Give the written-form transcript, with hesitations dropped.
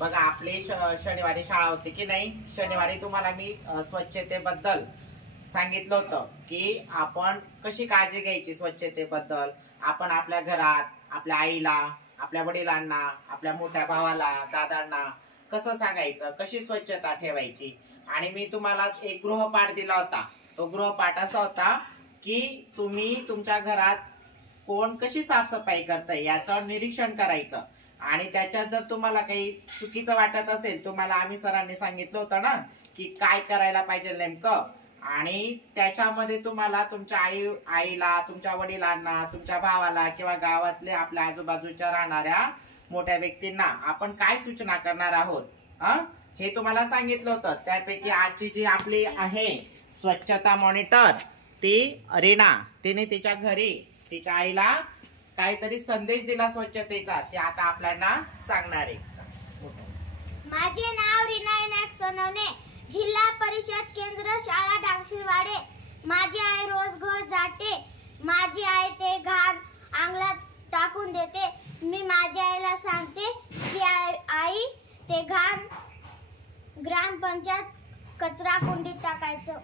बघा आपली शनिवारी शाळा होती की नाही। शनिवारी तुम्हाला मी स्वच्छतेबद्दल सांगितलं होतं की आपण कशी काळजी घ्यायची स्वच्छतेबद्दल। आपण आपल्या घरात आपल्या आईला, आपल्या वडिलांना, आपल्या मोठ्या भावाला, दादांना कसं सांगायचं, कशी स्वच्छता ठेवायची। आणि मी तुम्हाला एक गृहपाठ दिला होता। तो गृहपाठ असा होता की तुम्ही तुमच्या घरात कोण कशी साफसफाई करतंय याचं निरीक्षण करायचं। आणि त्याच्यात जर तुम्हाला काही चुकीचं वाटत असेल, तुम्हाला आम्ही सरांनी सांगितलं होतं ना की काय करायला पाहिजे नेमकं। आणि त्याच्यामध्ये तुम्हाला तुमच्या आईला, तुमच्या वडिलांना, तुमच्या भावाला किंवा गावातले आपल्या आजूबाजूच्या राहणाऱ्या मोठ्या व्यक्तींना आपण काय सूचना करणार आहोत हे तुम्हाला सांगितलं होतं। त्यापैकी आजची जी आपली आहे स्वच्छता मॉनिटर ती रीना, तिने तिच्या घरी तिच्या आईला काहीतरी संदेश दिला स्वच्छतेचा, ते आता आपल्याला सांगणार आहे। माझे नाव रीना विनायक सोनवणे, जिल्हा परिषद केंद्र शाळा डांगशिरवाडे। माझी आई रोज घर जाते, माझी आई ते घाण अंगणात टाकून देते। मी माझ्या आईला सांगते की आई ते घाण ग्रामपंचायत कचरा कुंडीत टाकायचं।